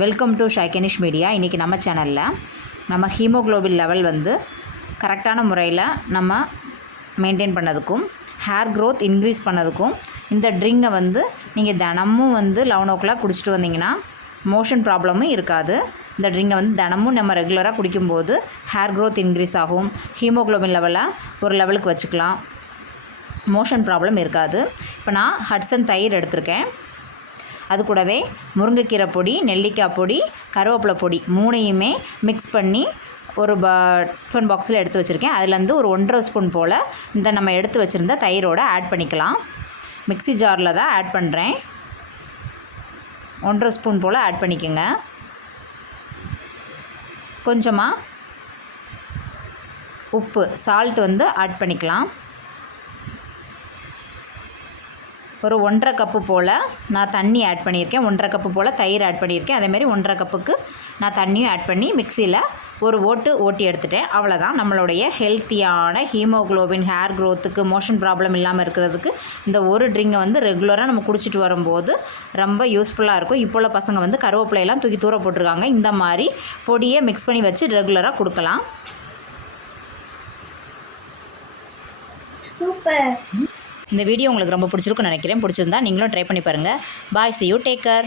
Welcome to ஷைகனிஷ் media. இன்றைக்கி நம்ம சேனலில் நம்ம ஹீமோக்ளோபின் லெவல் வந்து கரெக்டான முறையில் நம்ம மெயின்டைன் பண்ணதுக்கும் ஹேர் க்ரோத் இன்க்ரீஸ் பண்ணதுக்கும் இந்த ட்ரிங்கை வந்து நீங்கள் தினமும் வந்து 11 o'clock குடிச்சிட்டு வந்தீங்கன்னா மோஷன் ப்ராப்ளமும் இருக்காது. இந்த ட்ரிங்கை வந்து தினமும் நம்ம ரெகுலராக குடிக்கும்போது ஹேர் க்ரோத் இன்க்ரீஸ் ஆகும். ஹீமோக்ளோபின் லெவலை ஒரு லெவலுக்கு வச்சுக்கலாம். மோஷன் ப்ராப்ளம் இருக்காது. இப்போ நான் ஹட்சன் தயிர் எடுத்திருக்கேன். அது கூடவே முருங்கைக்கீரை பொடி, நெல்லிக்காய் பொடி, கருவேப்பிலை பொடி மூணையுமே மிக்ஸ் பண்ணி ஒரு டிஃபன் பாக்ஸில் எடுத்து வச்சுருக்கேன். அதுலேருந்து ஒரு 1.5 ஸ்பூன் போல் இந்த நம்ம எடுத்து வச்சுருந்த தயிரோடு ஆட் பண்ணிக்கலாம். மிக்ஸி ஜாரில் தான் ஆட் பண்ணுறேன். 1.5 ஸ்பூன் போல் ஆட் பண்ணிக்கோங்க. கொஞ்சமாக உப்பு சால்ட் வந்து ஆட் பண்ணிக்கலாம். ஒரு 1.5 கப்பு போல் நான் தண்ணி ஆட் பண்ணியிருக்கேன். 1.5 கப்பு போல் தயிர் ஆட் பண்ணியிருக்கேன். அதேமாதிரி 1.5 கப்புக்கு நான் தண்ணியும் ஆட் பண்ணி மிக்சியில் ஒரு ஓட்டி எடுத்துட்டேன். அவ்வளோதான். நம்மளுடைய ஹெல்த்தியான ஹீமோக்ளோபின் ஹேர் க்ரோத்துக்கு மோஷன் ப்ராப்ளம் இல்லாமல் இருக்கிறதுக்கு இந்த ஒரு ட்ரிங்கை வந்து ரெகுலராக நம்ம குடிச்சிட்டு வரும்போது ரொம்ப யூஸ்ஃபுல்லாக இருக்கும். இப்போ உள்ள பசங்க வந்து கருவேப்பிலையெல்லாம் தூக்கி தூர போட்டிருக்காங்க. இந்த மாதிரி பொடியை மிக்ஸ் பண்ணி வச்சு ரெகுலராக கொடுக்கலாம். சூப்பர். இந்த வீடியோ உங்களுக்கு ரொம்ப பிடிச்சிருக்குன்னு நினைக்கிறேன். பிடிச்சிருந்தா நீங்களும் ட்ரை பண்ணி பாருங்கள். பாய், see you, take care.